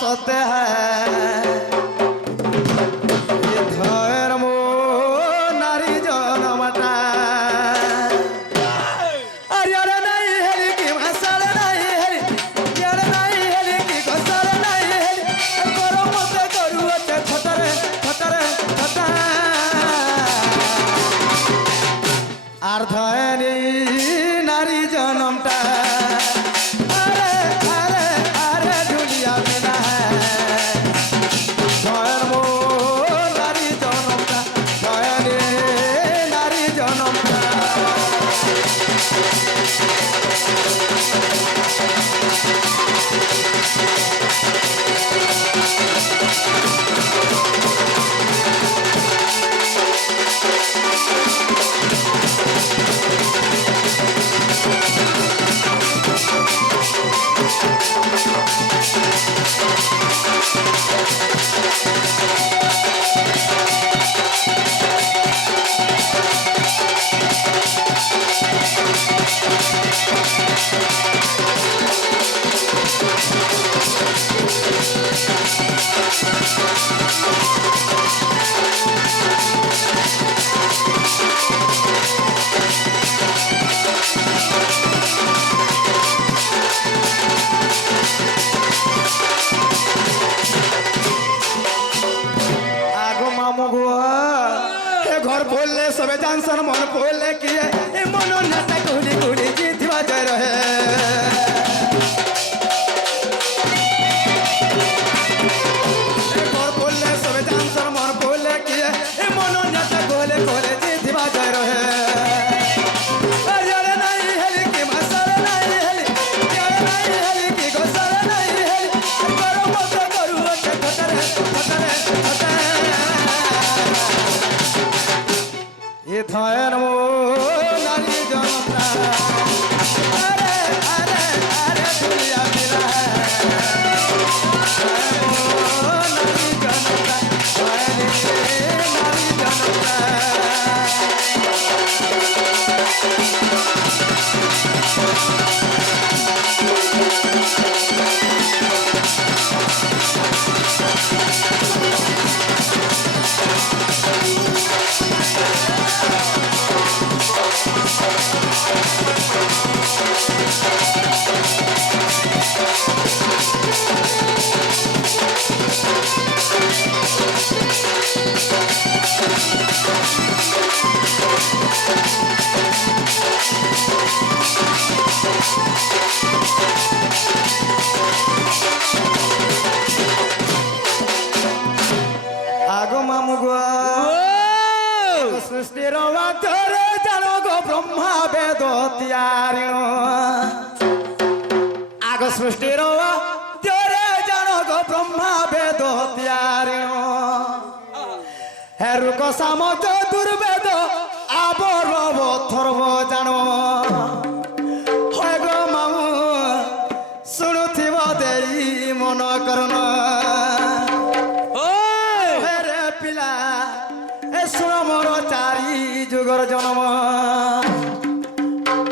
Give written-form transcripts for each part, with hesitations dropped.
सत्य है ये धर्म नारी जनमटा अरे नहीं हेली की मसल नहीं हेली यार नहीं हेली की गसल नहीं हेली करो मत करू अते खतरे खतरे खतरे अर्धनी नारी जनमटा घर बोले सबे जानसन मन बोले किए मन नेता कुड़ी कुड़ी जीतवा जाय रहे घर बोले सबे जानसन मन बोले किए मन नेता कोले कोले जीतवा जाय रहे अरे नहीं हेली की मसल नहीं हेली यार नहीं हेली की गसल नहीं हेली करो मत करू अते खतरे खतरे खतरे ये धर्म नारी जनता अरे अरे अरे दुनिया मिला है नारी जनता नारी जनता आगो मामू गो सृष्टि रे जानो गो ब्रह्मा वेद त्यारिण आगो सृष्टि रे जानो गो ब्रह्मा वेद त्यारिण हेरु को साम दुर्वेद आबरव थर्व जानो হয় গো মামু শুনুথিব দেই মন করন मोर चारी जुगर जन्म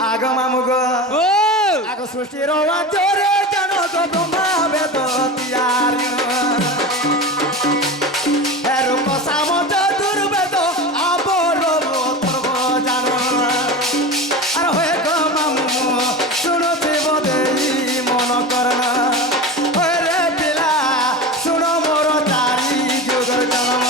आग मामुग आग सृष्टि रे जानो गो ब्रह्मा वेद त्यारिण हेरु को साम दुर्वेद आबरव थर्व जानो अरे होय गो मामु शुणुथिब देई मन करना रे पिला शुण मोर चारी जुगर जन्म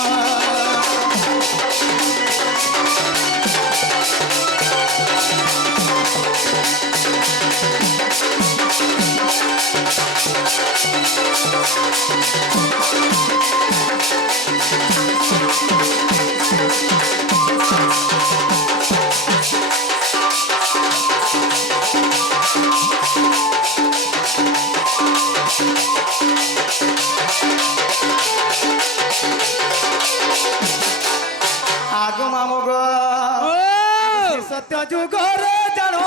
आगो मामुग सत्य जुगर जानो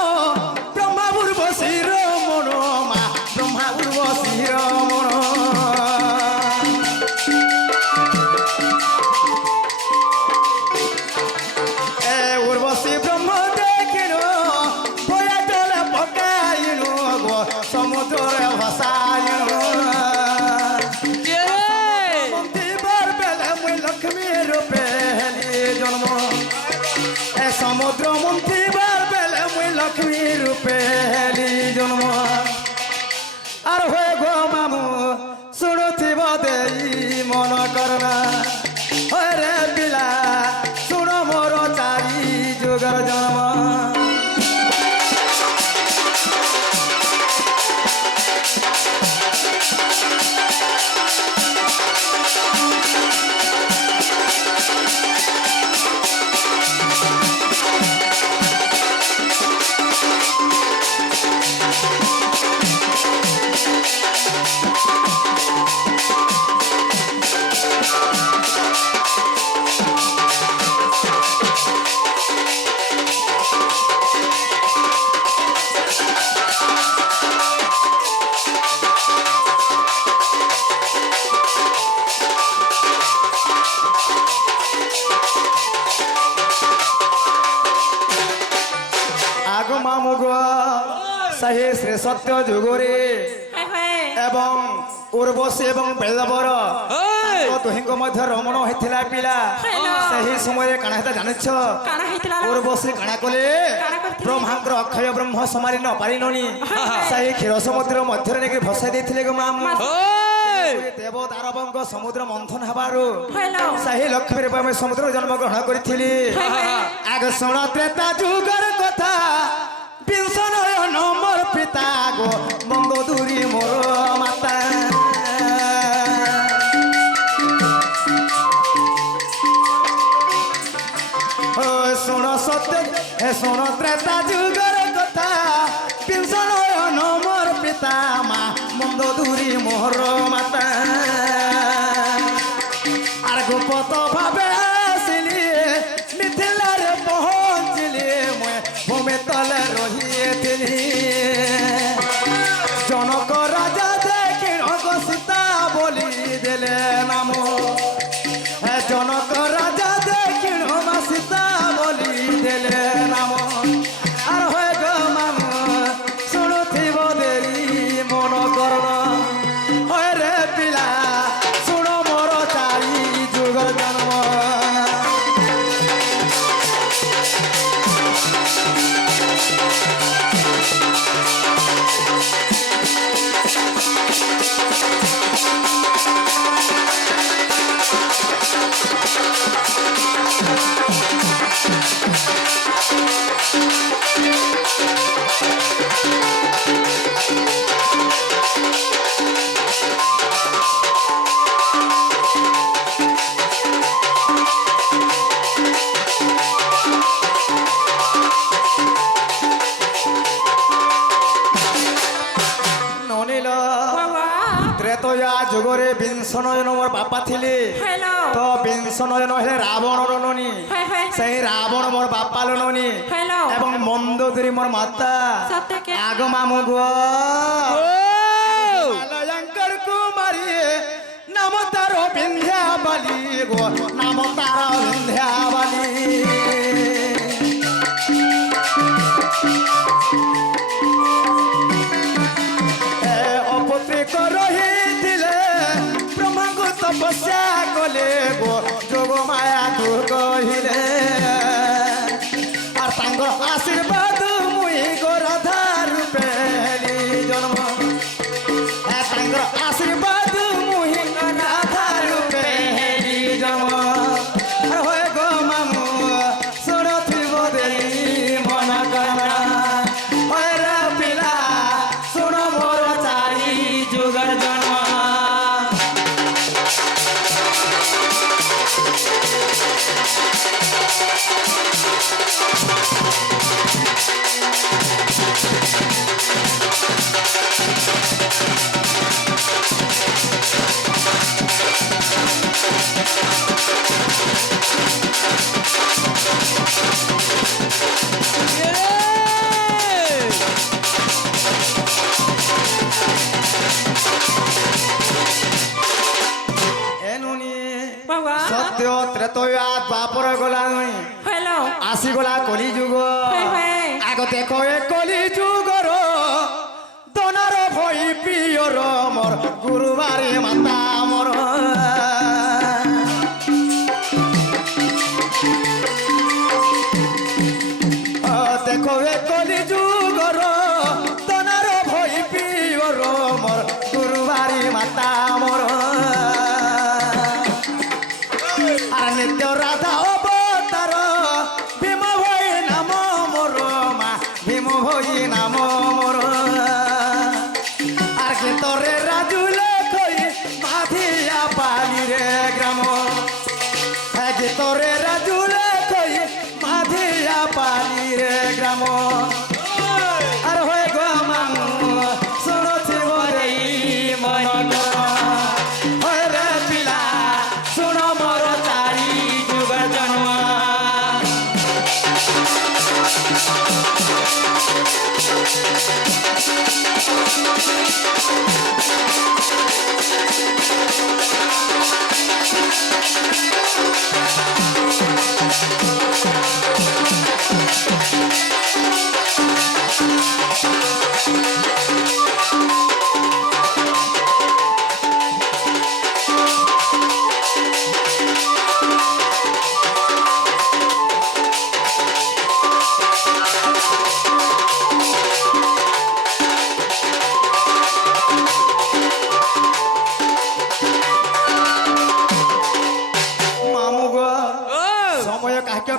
ब्रह्मा पूर्व शिर मन मा ब्रह्मा पूर्व शिर मन उर्वशी ब्रह्म देखिन बोया तले पकाइन गो समुद्र भसाइन জন্ম আর হয়ে গো মামু শুণুথিব দেই মন করনা হয় রে পিলা শুণ মোর চারি যুগর জন্ম আগো মামু গো সেই শ্রী সত্য যুগরে এবং উর্বশী এবং বেদবর দুহিଙ୍କ ମଧ୍ୟ ରମଣ ହେଇଥିଲା ପିଲା ସେହି ସମୟରେ କାଣା ହେତା ଜାଣିଛ ଉର୍ବଶୀ କାଣା କଲେ ବ୍ରହ୍ମାଙ୍କର ଅକ୍ଷୟ ବ୍ରହ୍ମ ସମାରି ନ ପାରିଲନି ସେହି କ୍ଷୀର ସମୁଦ୍ର ମଧ୍ୟରେ ନେଇକି ଭସାଇ ଦେଇଥିଲେ ଗো ମାମୁ ଦେବ ଦାନବଙ୍କ ସମୁଦ୍ର ମନ୍ଥନ ହେବାରୁ ସେହି ଲକ୍ଷ୍ମୀ ରୂପେ ଆମେ ସମୁଦ୍ର ଜନ୍ମ ଗ୍ରହଣ କରିଥିଲି ଆଗ ଶୁଣ ତ୍ରେତା ଯୁଗର କଥା ବିଂଶ ନୟନ ମୋର ପିତା ଗো ମଙ୍ଗୋଦୁରୀ ମୋର ମାତା ଶୁଣ ସତ୍ୟ ହେ ଶୁଣ ତ୍ରେତା ଯୁଗର କଥା ବିଂଶ ନୟନ ମୋର ପିତା ମା ମଙ୍ଗୋଦୁରୀ ମୋର ମାତା আর গোপত ভাবে আসিলি মিথিলারে পৌঁছিলি মই ভূমি তলে রহিয়েছিলি জনক রাজা দেখি সীতা বলি দেলে নাম জনক রাজা দেখি সীতা বলি দেলে নাম আর হয়ে গো মামু শুণুথিব দেরি মন করণ হয় রে পিলা শুণ মোর চারি যুগর জন্ম ত্রেতয়া যুগরে বিংশ নয়ন মোর বাপা থিলে তো বিংশ নয়ন হেলে রাবণর ননি সেই রাবণ মোর বাপা ননি এবং মন্দোদরী মোর মাতা আগ মামু গো মালয়াঙ্কর কুমারী নাম তার বিন্ধ্যা বালি গো নাম তার বিন্ধ্যা বালি অপত্রিক রহিলে ব্রহ্মাঙ্গ তপস্যা কলে গো যোগ মায়া তু কহিলে আর তাঙ্কর আশীর্বাদ মুই গো রাধা রূপে হেলি জন্ম তাঙ্কর আশীর্বাদ মুই রাধা রূপে হেলি জন্ম আর হয়ে গো মামু শুণুথিব দেরি মন করনা হয় রে পিলা শুণ মোর চারি যুগর জন্ম সত্য ত্রেতয়া দ্বাপর গলা নই আসি গলা কলি যুগ আগতে কয়ে কলি যুগর দনার ভই পিয়র মোর গুরুবারে মাতা মোর দেখো এ কলি যুগর দনার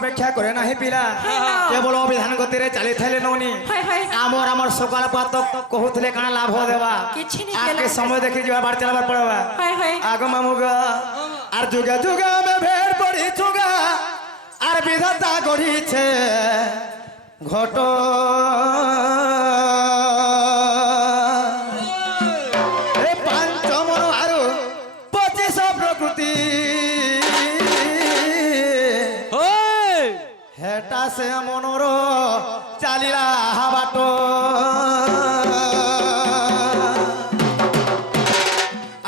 অপেক্ষা করে না হে পিলা কেবল অভিধান গতিরে চালি থাইলে নৌনি আমার আমার সকাল পাত কহুলে কানা লাভ দেবা আগে সময় দেখি যাবা বার চালাবার পড়বা আগ মামুগা আর যুগে যুগে আমি ভেড় পড়ি চুগা আর বিধাতা গড়িছে ঘট পাঞ্চমন আর 25 প্রকৃতি হেটা সে মনোর চালিলা বাট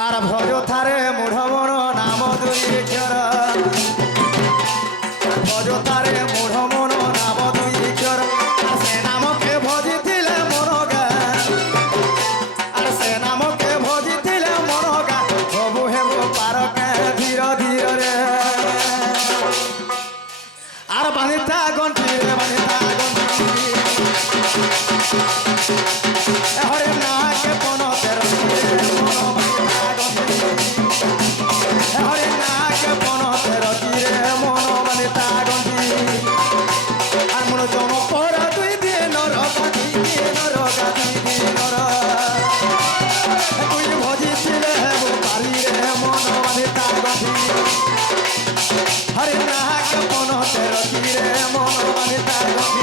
আর ভজ থারে মূঢ় মন নাম দুই অক্ষর ভজ থারে মূঢ় মন নাম দুই অক্ষর আর সে নামকে ভজিলে মন গা আর সে নামকে ভজিলে মন গা হবু হেবু পারকে ধীর ধীর রে আর বানিতা গন্টি রে বানিতা গন্টি হরে নাকে পনতে রতি রে মন বানিতা গন্টি হরে নাকে পনতে রতি রে মন বানিতা গন্টি আর মন জম পর দুই দিন রগাতি দিন রগাতি দিন তুই ভজিছিলে হেবু পারি রে মন বানিতা গন্টি হরে নাকে পনতে রতি রে মন বানিতা গন্টি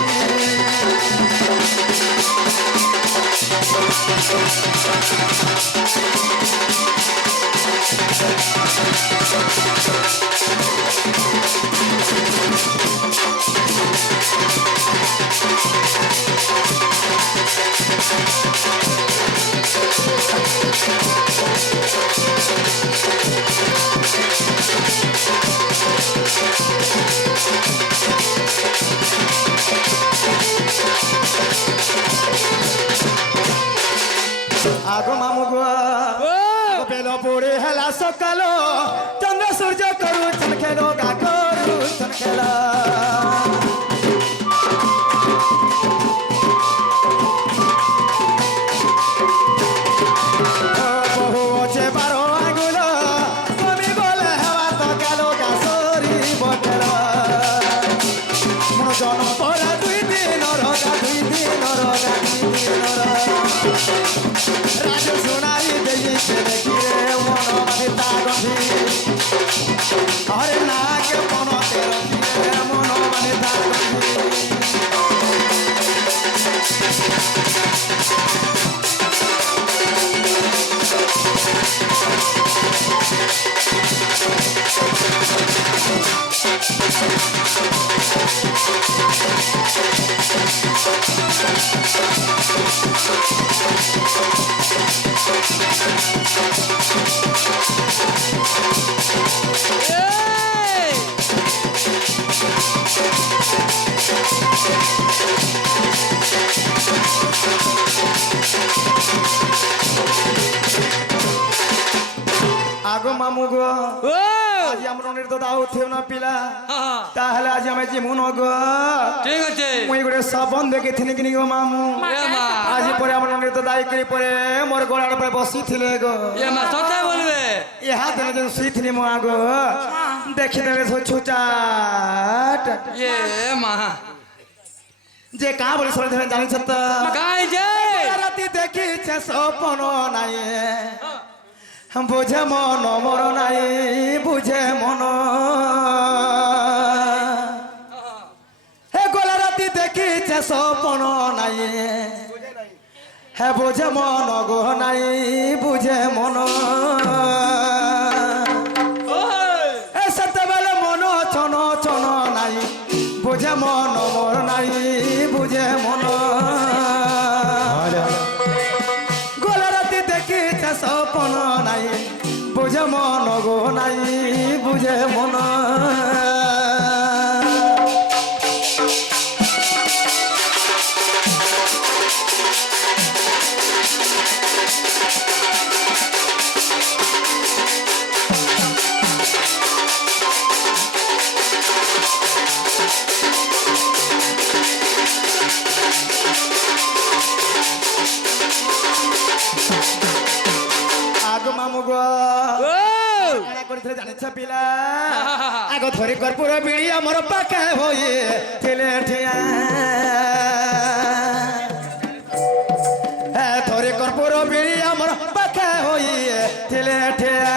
আগ মামুগুয়া বেল পড়ে হেলা সকাল চন্দ্র সূর্য করুছন খেলো গা করুছন খেলা বহু আছে 12 আঙ্গুল কমি বলে হেওয়া তো গেল গা সরি বটেলা মন জন পড়া দুই দিন রগা দুই দিন রগা দুই দিন রাজ সোনাই দেইছে দেখি রে মন বানিতা গন্টি হরে নাকে পনতে রতি রে মন বানিতা গন্টি আগ মামুগো আজ আমরা নির্দোষ আউথেও না পিলা তাহলে আজ আমি জিমু ন গো ঠিক আছে মুই গড়ে সাবন দেখিথিনি কিনি গো মামু আজ পরে আমরা নির্দোষ দাই করি পরে মোর গোড়ার উপরে বসিছিলে গো এ মা সত্যি বলবে ইহা দিনে যে শুইথিনি মো আগো দেখি দেবে ছুচাট এ মা যে কা বলে সরে ধরে জানিছ তো কাই যে রাতি দেখিছে স্বপ্ন নাই বুঝে মন মর নাই বুঝে মন হে গোলা রাতি দেখিছে স্বপ্ন নাই হে বুঝে মন গো নাই বুঝে মন এ সত্যবেলে মন ছন ছন নাই বুঝে মন মর নাই বুঝে মন গোলা সপন নাই বুঝে মন গো নাই বুঝে মন আগ মামু গো ও কাଣା করিଥିଲେ জানিছ পিলা আগ ধরি কর্পূর বিড়ি আমার পাখে হয়ে ଥିଲେ ঠিয়া ধরি কর্পূর বিড়ি আমার পাখে হয়ে ଥିଲେ ঠিয়া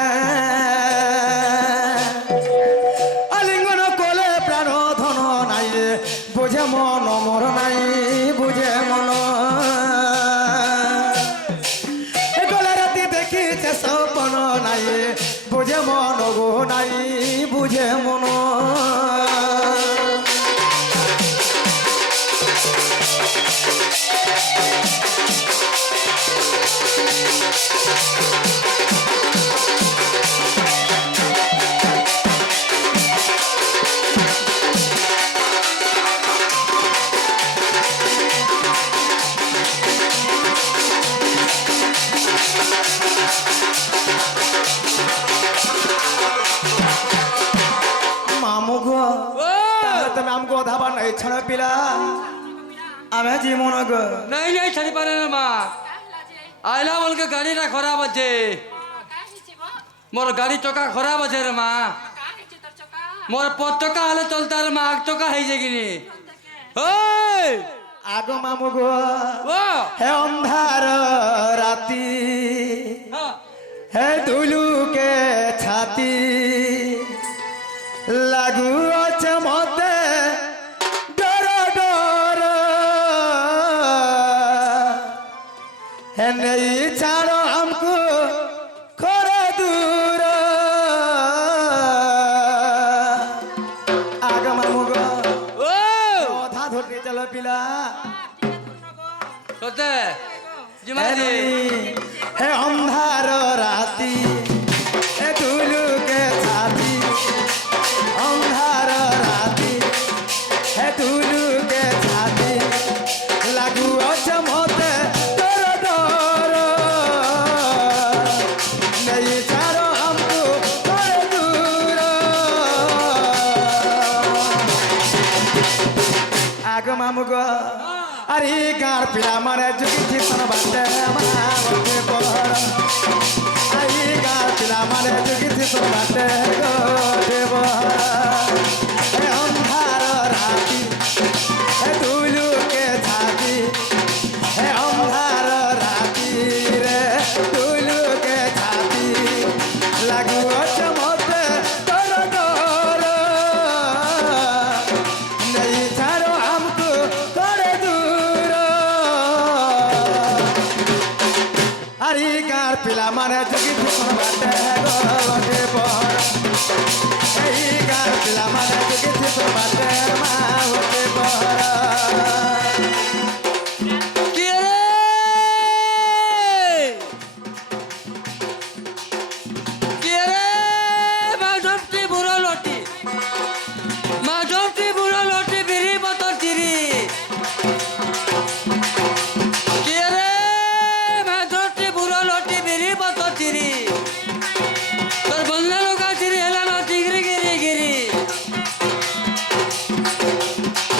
আলিঙ্গন কোলে প্রাণ ধন নাই বুঝে মন মর নাই বুঝে মন গলা রাতি দেখিছে সপন নাই বুঝে মন গো নাই বুঝে মন মামু গো ও তাহলে তুমি আমগো ধাবা নাই ছাড়া পিলা আমি জীবন গো নাই নাই ছাড়ি পারে না মা আইলা বলকে গাড়িটা খারাপ আছে মোর গাড়ি চকা খারাপ আছে রে মা মোর পথ চকা হলে চলতে রে মা আগ চকা হয়েছে কিনি ওই আগ মামু গো ও হে অন্ধার রাতি হ্যাঁ। হে দুলুকে ছাতি লাগু আছে মতে ডর ডর হে নেই ছাড়ো আমকো করে দূর আগ মামু গো ও কথা ধরতে চলো পিলা সতে জিমাজি হে অন্ধার রাতি হে দুলুকে ছাতি অন্ধার রাতি হে দুলুকে ছাতি লাগু আছে মতে ডর ডর নেই ছাড়ো আমকো করে দূর আগ মামু গো আরে গার পিলা মারে জুগি থিতন বাটে মাওতে পহর আরে গার পিলা মারে জুগি থিতন বাটে গোটে বহর হে অন্ধার রাতি হে দুলুকে ছাতি হে অন্ধার রাতি রে দুলুকে ছাতি লাগু আছে মতে ডর ডর নেই ছাড়ো আমকো করে দূর আরে গার পিলা মানে জুগি থিতন বাটে গোটে বহর এই গার পিলা মানে জুগি থিতন বাটে মাওতে বহর কি রে কি রে মাধবটি বুড়ো লটি মাধবটি বুড়ো লটি বিড়ি বতর চিরি কি রে মাধবটি বুড়ো লটি বিড়ি বতর চিরি তোর বন্ধা লোকা চিরি হেলা না টিগরি গিরি গিরি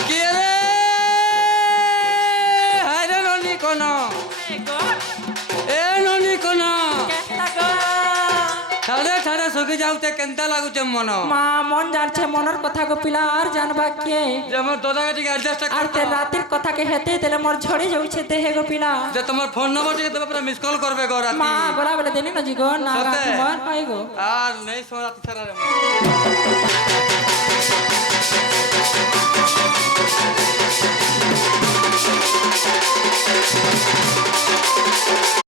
কি রে হায়রে ননি কোন এ ননি কোন ছাড়ে ছাড়ে সখি যাওতে কেনতা লাগুছে মন মা মন জানছে মনের কথা গো পিলা আর জানবা কে যে আমার দাদাকে টিকে অ্যাডজাস্ট আর তে রাতের কথা কে হেতে তেলে মোর ঝড়ি যাচ্ছে দেহে গো পিলা যে তোমার ফোন নম্বর টিকে তুমি পুরো মিস কল করবে গো রাতি মা বলা বলে দেনি না জি গো না সতে? রাতি মন পাই গো আর নেই সময় রাতি ছাড়া রে